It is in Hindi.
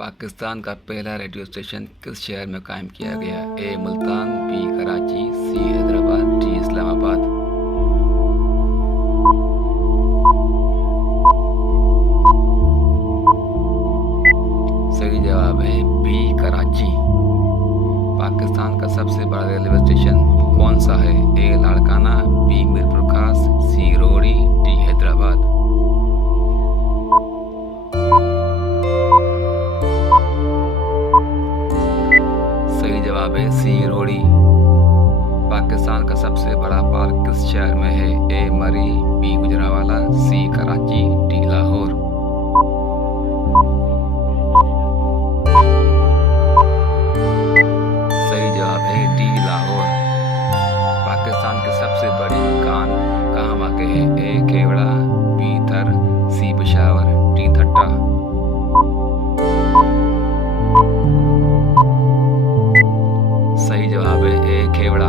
पाकिस्तान का पहला रेडियो स्टेशन किस शहर में कायम किया गया? ए मुल्तान, बी कराची, सी हैदराबाद, डी इस्लामाबाद। सही जवाब है बी कराची। पाकिस्तान का सबसे बड़ा रेलवे स्टेशन कौन सा है? ए लाड़काना, बी मीरपुर खास, सी रोहड़ी, डी हैदराबाद। सही जवाब है सी रोहड़ी। पाकिस्तान का सबसे बड़ा पार्क किस शहर में है? ए मरी, बी गुजरांवाला, सी कराची, डी लाहौर। सही जवाब है डी लाहौर। पाकिस्तान की सबसे बड़ी खान कहाँ वाक़ है? ए केवड़ा, बी थर, सी पेशावर, डी ठट्टा। सही जवाब है ए केवड़ा।